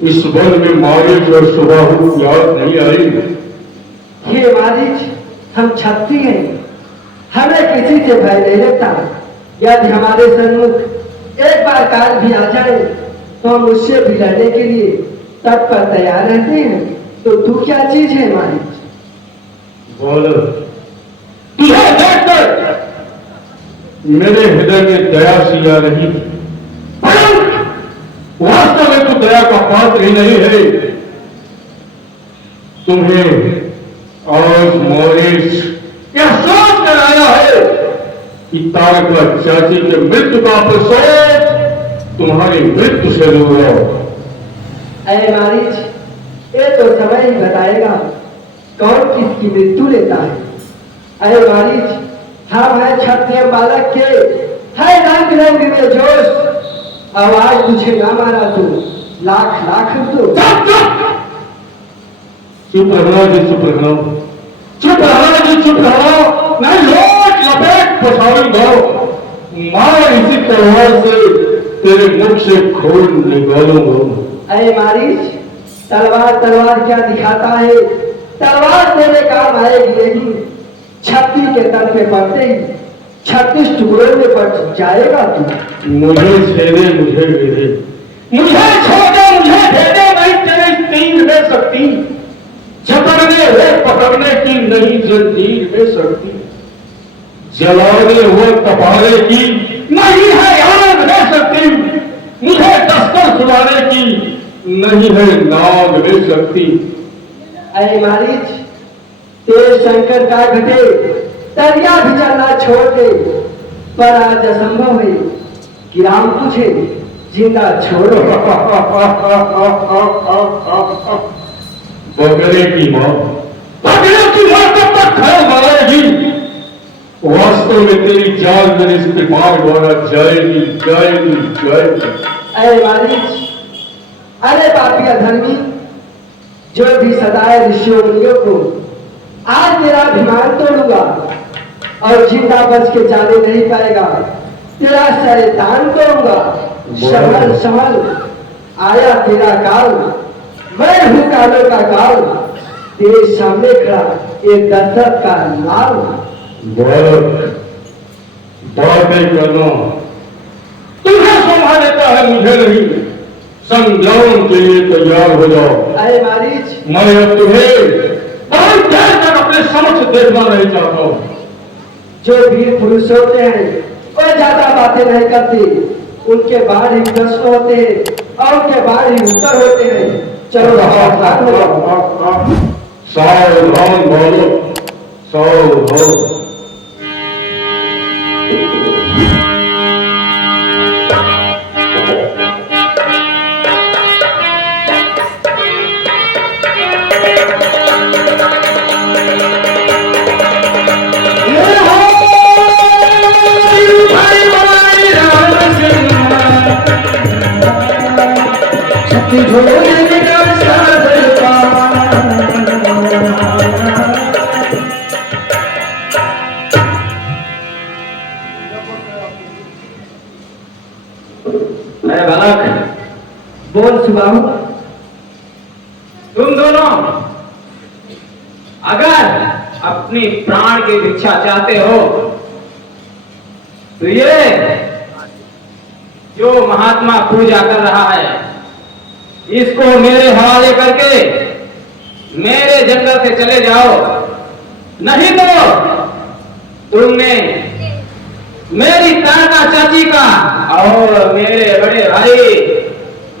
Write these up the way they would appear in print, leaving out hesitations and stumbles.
इस वन में मारीच और सुबाहु याद नहीं आई। हे मारीच, हम क्षत्रिय हैं, हमें किसी से भय नहीं लगता। यदि हमारे सन्मुख एक बार काल भी आ जाए तो हम उससे भी लड़ने के लिए तत्पर तैयार रहते हैं। तो तू क्या चीज है मारीच? बोलो। तुझे देखकर मेरे हृदय में दया सी आ रही, वास्तव में तो दया का पात्र ही नहीं है। तुम्हें आज मोरिस क्या सोच कर आया है कि तारका चाची के मृत्यु का अफसोस तुम्हारी मृत्यु से दूर हो। अरे मारीच, ये तो समय ही बताएगा कौन किसकी मृत्यु लेता है। अरे मारीच, हम है क्षत्रिय बालक के है रंग रंग में जोश। अब आज तुझे ना मारा तो लाख लाख तो चुप रहना जी, चुप रहना, चुप रहना जी, चुप रहना। मैं लोट लपेट पछाड़ी दो, मार इसी तलवार से तेरे मुख से खून निकालूंगा। अरे मारीच, तलवार तलवार क्या दिखाता है? तलवार तेरे काम आएगी नहीं। छत्ती के तल पे पड़ते ही 36 टुकड़ों में पड़ जाएगा तू। मुझे छेदे, मुझे भेदे, मुझे छोड़े, मुझे भेदे, नहीं तेरे तीर में सकती, जकड़ने हुए पकड़ने की नहीं जंजीर में सकती, जलाने हुए तपाने की नहीं है आग में सकती, मुझे दस्तर सुनाने की नहीं है नाग में सकती। अरे मारीच, तेरे शंकर का घटे दरिया भी चलना छोड़ दे, पर आज असंभव है कि राम तुझे जिंदा छोड़ो। बकरे की मां, बकरे की मां कब तक खैर मारेगी? वास्तव में तेरी जान मेरे इस कृपाल द्वारा जाएगी, जाएगी, जाएगी। अरे मारीच, अरे पापी अधर्मी, जो भी सदाए ऋषियों मुनियों को आज तेरा अभिमान तोड़ूंगा और जिंदा बच के जाने नहीं पाएगा। तेरा शैतान करूंगा। संभल संभल, आया तेरा काल, मैं हूं कालों का काल, तेरे सामने खड़ा एक दशरथ का लाल। बातें करना तुम्हें शोभा देता है, मुझे नहीं। संग्राम के लिए तैयार हो जाओ। अरे मारीच, मैं अब तुम्हें बहुत देर तक अपने समक्ष देखना नहीं चाहता हूं। जो वीर पुरुष होते हैं वो ज्यादा बातें नहीं करते, उनके बाढ़ ही प्रश्न होते हैं और उनके बाढ़ ही उत्तर होते हैं। चलो सावधान हो जाओ। सावधान बोलो, सावधान। बोल सुबाहु। तुम दोनों अगर अपनी प्राण की भिक्षा चाहते हो तो ये जो महात्मा पूजा कर रहा है इसको मेरे हवाले करके मेरे जंगल से चले जाओ, नहीं तो तुमने मेरी तारका चाची का और मेरे बड़े भाई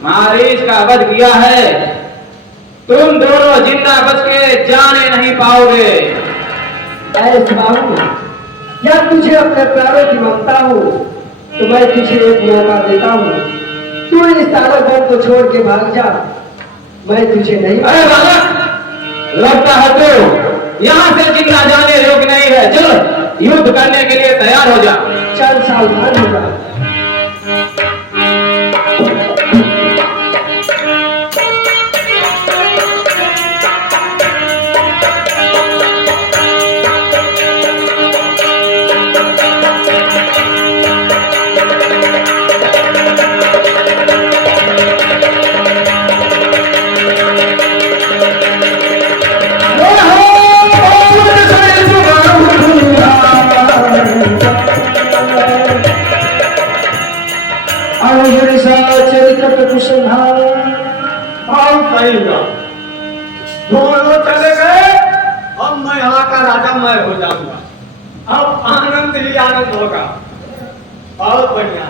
मारीच का वध किया है। तुम दोनों जिंदा बच के जाने नहीं पाओगे। अरे सुबाहु, जब तुझे अपने प्राणों की ममता हो तो मैं तुझे एक मौका देता हूँ। तू इस तारक वन को छोड़ के भाग जा, मैं तुझे नहीं। अरे बालक, लगता है तो यहाँ से जिंदा जाने योग्य नहीं है। चलो युद्ध करने के लिए तैयार हो जा। चल सावधान हो जा। आनंद होगा। बहुत बढ़िया।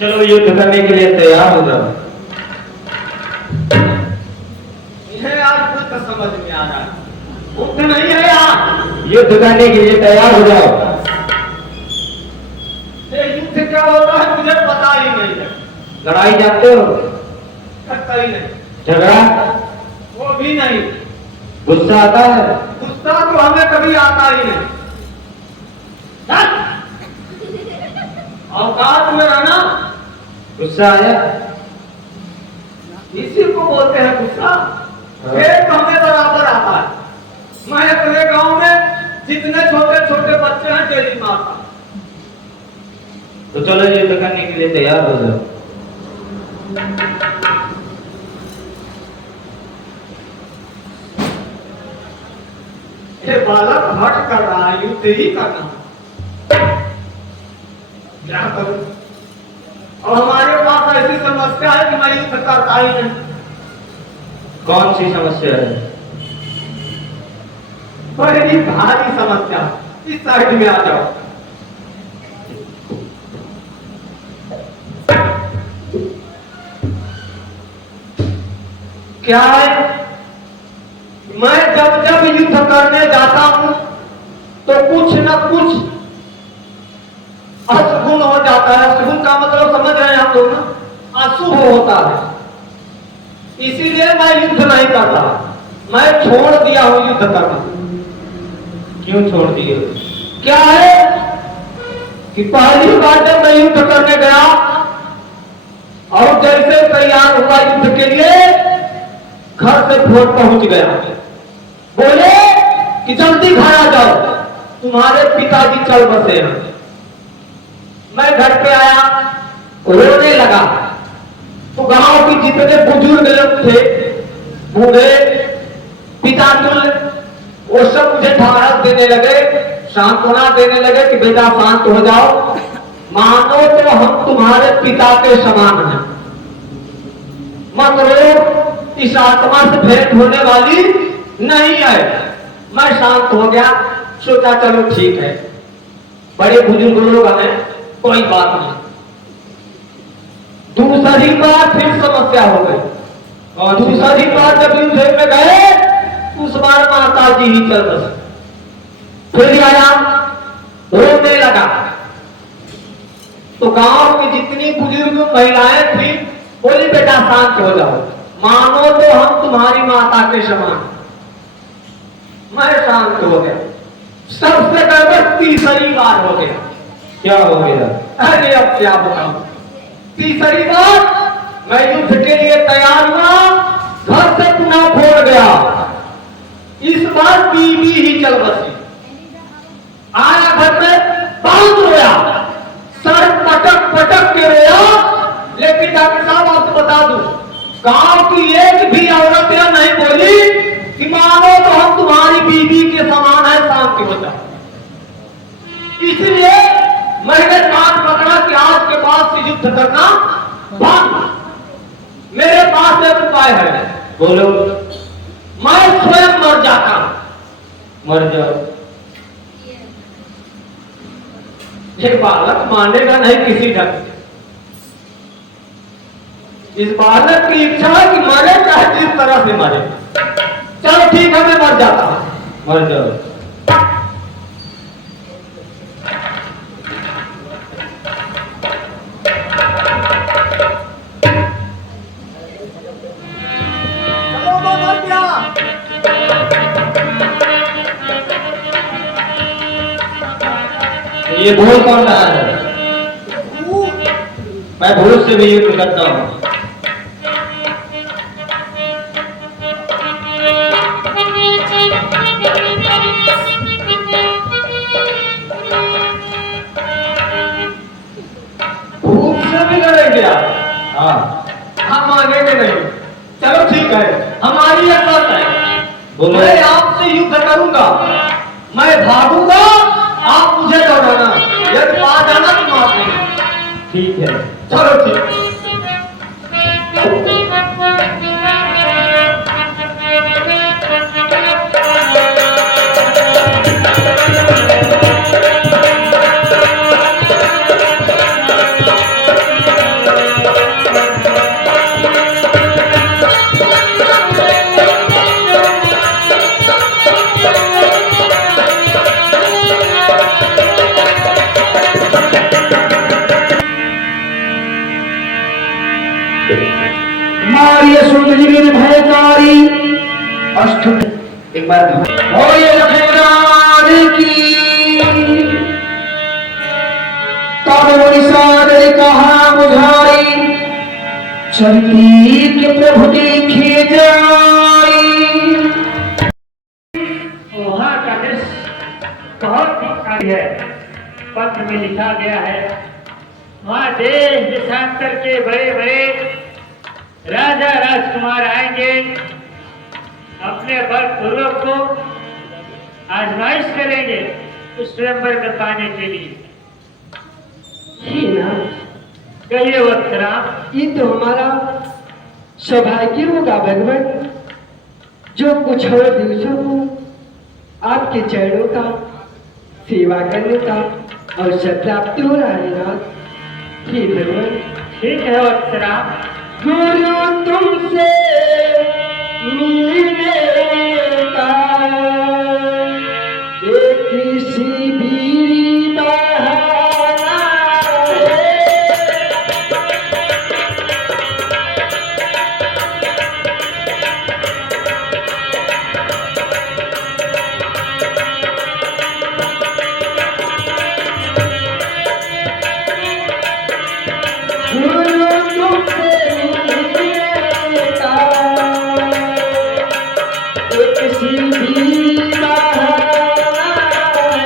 चलो युद्ध करने के लिए तैयार हो जाओ। इन्हें आज बुद्ध समझ में आ रहा है, बुद्ध नहीं है यार। युद्ध करने के लिए तैयार हो जाओ। ये युद्ध क्या होता है मुझे पता ही नहीं है। लड़ाई जानते हो? कहीं नहीं। झगड़ा? वो भी नहीं। गुस्सा आता है? गुस्सा तो हमें कभी आता ही नहीं। औकात में रहना। गुस्सा आया? इसी को बोलते हैं गुस्सा। एक हमें बराबर आता है। मैं अपने गांव में जितने छोटे छोटे बच्चे हैं डेली मारता। तो चलो युद्ध करने के लिए तैयार हो जाओ। ये बालक हट कर रहा है, युद्ध ही करना। क्या करूं? और हमारे पास ऐसी समस्या है कि मैं युद्ध करता ही नहीं। कौन सी समस्या है? बड़ी भारी समस्या। इस साइड में आ जाओ। क्या है? मैं जब जब युद्ध करने जाता हूं तो कुछ न कुछ अशुभ हो जाता है। अशुभ का मतलब समझ रहे हैं हम लोग ना? अशुभ होता है। इसीलिए मैं युद्ध नहीं करता। मैं छोड़ दिया हूं युद्ध करना। क्यों छोड़ दिए? क्या है कि पहली बार जब मैं युद्ध करने गया और जैसे तैयार हुआ युद्ध के लिए, घर से फोन पहुंच गया। बोले कि जल्दी घर आ जाओ, तुम्हारे पिताजी चल बसे हैं। मैं घर पे आया, रोने लगा। तो गांव के जितने बुजुर्ग लोग थे, बूढ़े पिता तुल्य, वो सब मुझे ढाढ़स देने लगे, सांत्वना देने लगे कि बेटा शांत हो जाओ, मानो तो हम तुम्हारे पिता के समान हैं, मत रो, इस आत्मा से भेंट होने वाली नहीं है। मैं शांत हो गया, सोचा चलो ठीक है, बड़े बुजुर्ग लोग हैं, कोई बात नहीं। दूसरी बार फिर समस्या हो गई। और दूसरी बार जब युद्ध में गए, उस बार माता जी ही चल बसे। फिर आया, रोने लगा। तो गांव की जितनी बुजुर्ग महिलाएं थी, बोली बेटा शांत हो जाओ, मानो तो हम तुम्हारी माता के समान। मैं शांत हो गया। सबसे गड़बड़ तीसरी बार हो गया। क्या हो गया? अरे अब क्या बताऊं। तीसरी बार मैं युद्ध के लिए तैयार हुआ, घर से पुनः फोड़ गया। इस बार बीवी ही चल बसी। आया घर में, बहुत रोया, सर पटक पटक के रोया। लेकिन डॉक्टर साहब आपको बता दूं, गांव की एक भी औरत यह नहीं बोली कि मानो तो हम तुम्हारी बीवी के समान है, शांति हो जाओ। इसलिए मैंने बात पकड़ा कि आज के बाद से युद्ध करना बंद। मेरे पास एक उपाय है। बोलो। मैं स्वयं मर जाता हूं। मर जाओ। ये बालक मानेगा नहीं किसी ढंग से। इस बालक की इच्छा है कि मरे, चाहे जिस तरह से मरे। चलो ठीक है, मैं मर जाता हूं। मर जाओ। चलो मैं मर गया। ये बोल कौन रहा है? मैं भूल से भी युद्ध करता हूँ। भूख से भी लड़ेंगे आप? हाँ। हम मानेंगे नहीं। चलो ठीक है, हमारी यह शर्त है। बोलो। मैं आपसे युद्ध करूंगा, मैं भागूंगा, आप मुझे दौड़ाना, यदि आ जाना तो मार देंगे। ठीक है। चलो ठीक। मारिय सुंदरी भयकारी अष्ट एक बार होए लखेदार की तब निषाद ने कहा बुझाई चलती के प्रभु देखे जाई। वहाँ का दृश्य बहुत ही है। पत्र में लिखा गया है वहाँ देश देशांतर के बड़े बड़े राजा राजकुमार आएंगे अपने बलपूर्वक को आजमाइश करेंगे उस स्वयंवर में पाने के लिए। ही ना, कहिए वत्सराम। ये तो हमारा सौभाग्य होगा भगवान, जो कुछ और दिवसों को आपके चरणों का सेवा करने का अवसर प्राप्त हो रहा है ना। हे भगवान, ठीक है वत्सराम। गुरु तुमसे मिलने का ये किसी भी बहाना है। गुरु तुमसे मिलने का ये किसी भी बहाना है।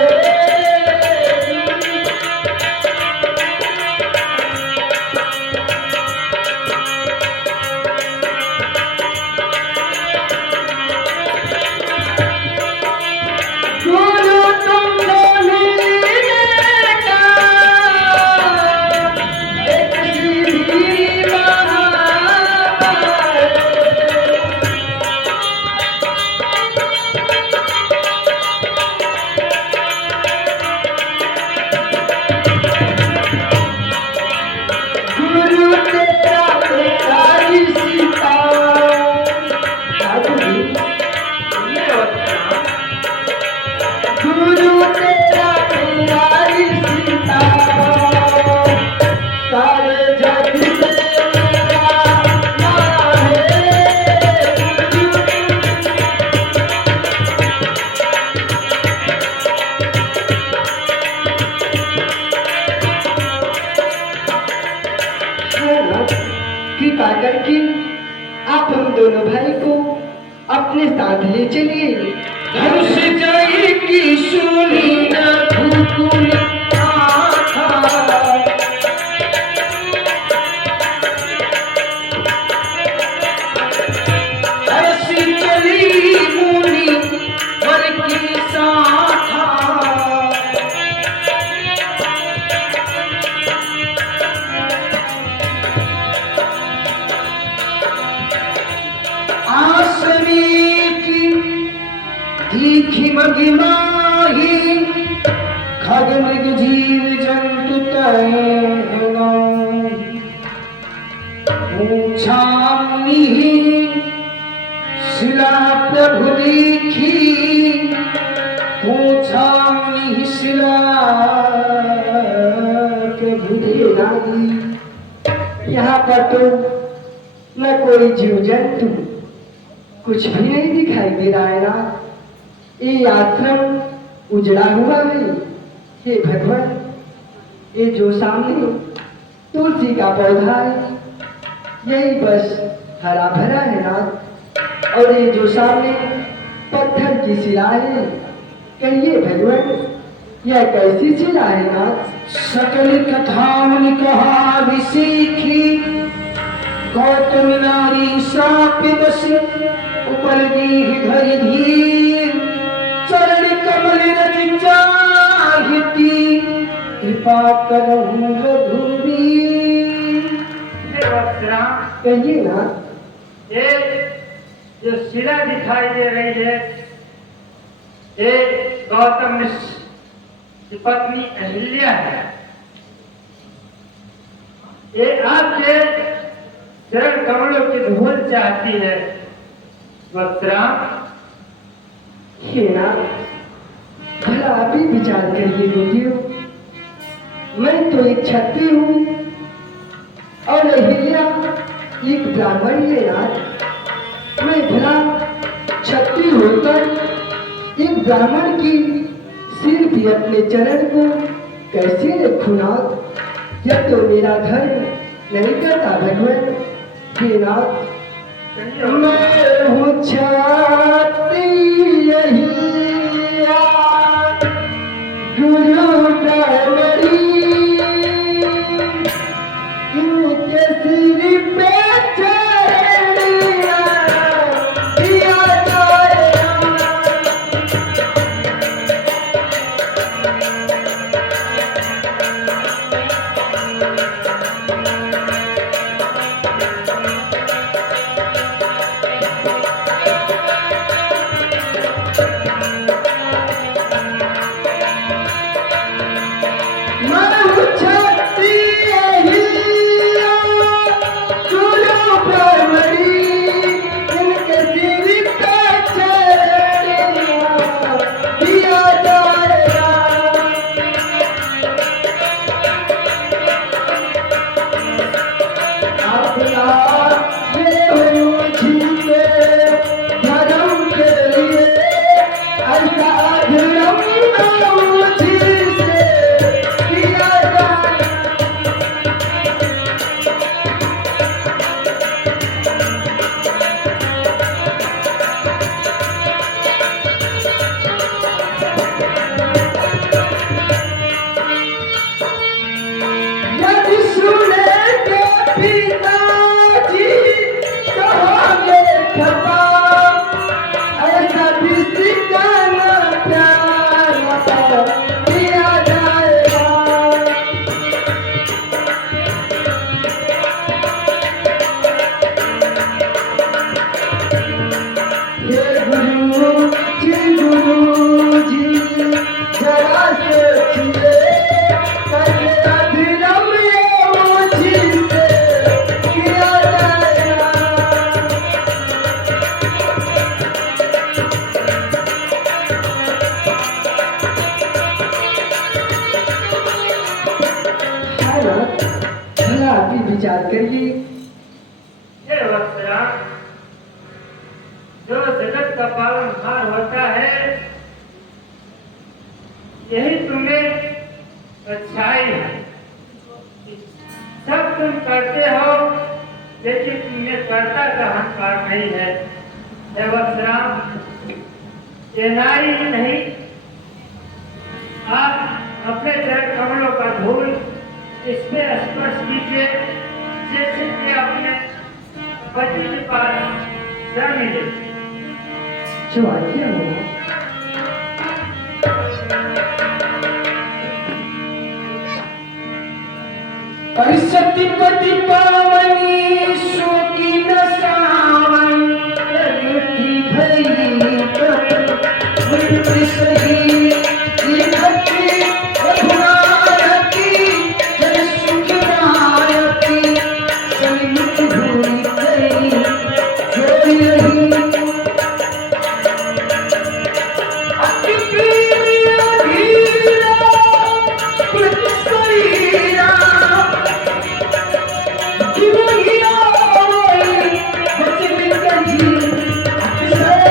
गुरु तुमसे मिलने का एक किसी बहाना है। गुरु तेरा तेरा ही सीता। कहिए वत्सराम। गुरु तेरा तेरा ही सीता सारे जग से मेरा नाम है। कृपा करके आप हम दोनों भाई को अपने साथ ले चलिए। धनुष जय की सुनी न भूकुल आथा हर्षि चली मुनि वर की साथा। आसनी की तीखी मगिमाही खग मृग जीव जंतु तैना ऊंचा मुनि शिला प्रभु देखी ऊंचा मुनि शिला प्रभु देखी। यहाँ पर तो न कोई जीव जंतु कुछ भी नहीं दिखाई दे रहा है ना। ये आश्रम उजड़ा हुआ है। हे भगवान, ये जो सामने तुलसी का पौधा है यही बस हरा भरा है ना। और ये जो सामने पत्थर की शिला है, कहिए भगवान यह कैसी शिला है ना। सकल कथा मन कहा विसीखी गौतम नारी साप बस उपल दीह धरि धीर चरण कमल रज जाहिती कृपा करहु रघुवीर। हे वत्सराम, कहिए ना। ये जो शिला दिखाई दे रही है ये गौतम ऋषि की पत्नी अहिल्या है। ये आपके चरण कमलों की धूल चाहती है वत्सराम। हे ना, भला आप ही विचार करिए बेटियों। मैं तो एक छत्री हूँ और अहिल्या एक ब्राह्मण ने नाथ, मैं भला क्षत्रिय होकर एक ब्राह्मण की सिर भी अपने चरण को कैसे रखूं नाथ? यह तो मेरा धर्म नहीं करता भगवान। हे नाथ, मैं हूँ क्षत्रिय ही, गुरु ब्राह्मणी, इनके सिर पे चढ़िया दिया जाएगा। मैं हूँ क्षत्रिय ही, गुरु ब्राह्मणी, इनके सिर पे चढ़िया दिया जाएगा। अपना ये हूँ जीते धर्म के लिए, ऐसा धर्म मुझे से दिया जाए। यदि सुने के पिताजी कहोगे खपा, ऐसा भी सिखाना प्यार दिया जाएगा। हे गुरु जी जरा सोचिए, कैसा धर्म ये मुझसे किया जाएगा। हालत भला आप ही विचार करिए। हे वत्सरा, जो जगत का पालनहार होता है, यही तुम्हें अच्छाई है। सब तुम करते हो, लेकिन तुम्हें कर्ता का अहंकार नहीं है। हे वत्सरा, ये नारी ही नहीं, आप अपने चरण कमलों का धूल इस पे स्पर्श कीजिए, जैसे कि अपने पति के पास जा मिले। जो आज्ञा होगा। परिसतिपति पावनी शोकी न सावन, प्रगति भई प्रभु सही, ये भक्ति रघुनायकी, जन सुख नायकी, सन्मुख हुई गई जो यही। अति प्रिय धीरा कृत शरीरा, जीवन ही आई बचन कही, अतिशय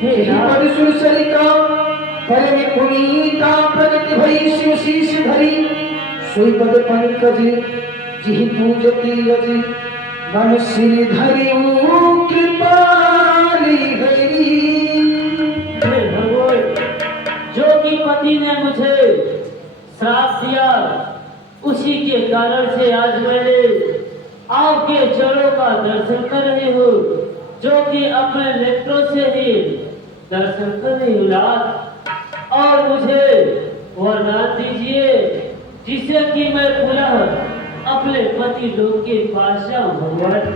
हे पद सुरसरिता परम पुनीता प्रगति भई शिव शीश धरी सोई पद पंकज जिहि पूजति अज मन सिर धरि कृपाली हरि। हे भगवान, जो कि पति ने मुझे श्राप दिया उसी के कारण से आज मैंने आपके चरणों का दर्शन कर रही हूँ, जो कि अपने नेत्रों से ही दर्शन कर रही हूँ। और मुझे वरदान दीजिए जिससे कि मैं पुनः अपने पति लोग के पास जाऊं। भगवान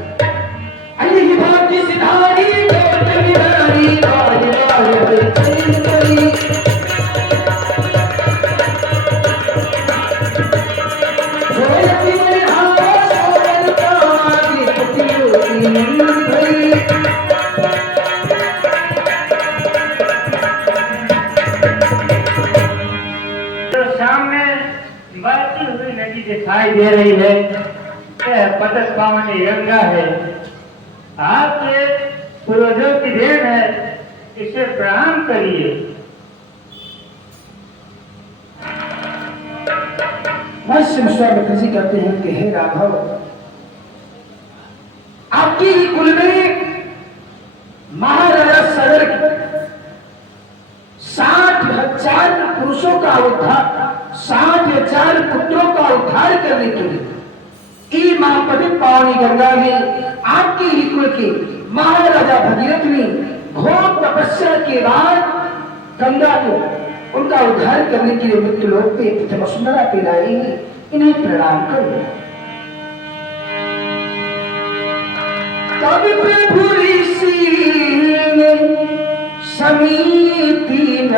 अयि भाग्य सिधारी गोद निधारी बारी बारी चली चली सोयति मरिहावा सोयल कामागी पतियोती भई। तो सामने बहती हुई नदी दिखाई दे रही है, यह पतत पावनी गंगा है। आपके पूर्वजों की देन है, इसे प्रणाम करिए। महर्षि विश्वामित्र जी कहते हैं कि हे राघव, आपकी ही कुल में महाराजा सगर की 60,000 पुरुषों का उद्धार, 60,000 पुत्रों का उद्धार करने के लिए ई महापतित पावनी गंगा में आपकी ही कुल के महाराजा भगीरथ ने घोर तपस्या के बाद गंगा को उनका उद्धार करने के लिए मृत्यु लोक पे वसुंधरा पे लाई। इन्हें प्रणाम करो। तब प्रभु ऋषि ने समीति न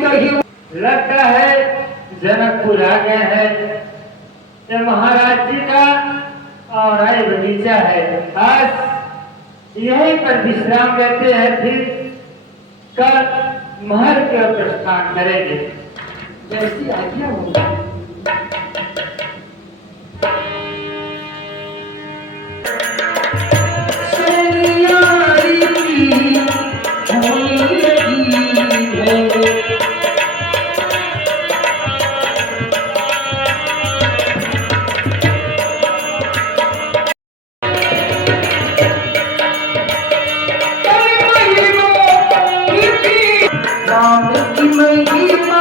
भाई लगता है जनकपुर आ गया है। ये महाराज जी का और राय बगीचा है। आज यहीं पर विश्राम लेते हैं, फिर कल महल के प्रस्थान करेंगे। जैसी आज्ञा होगी। राम की महिमा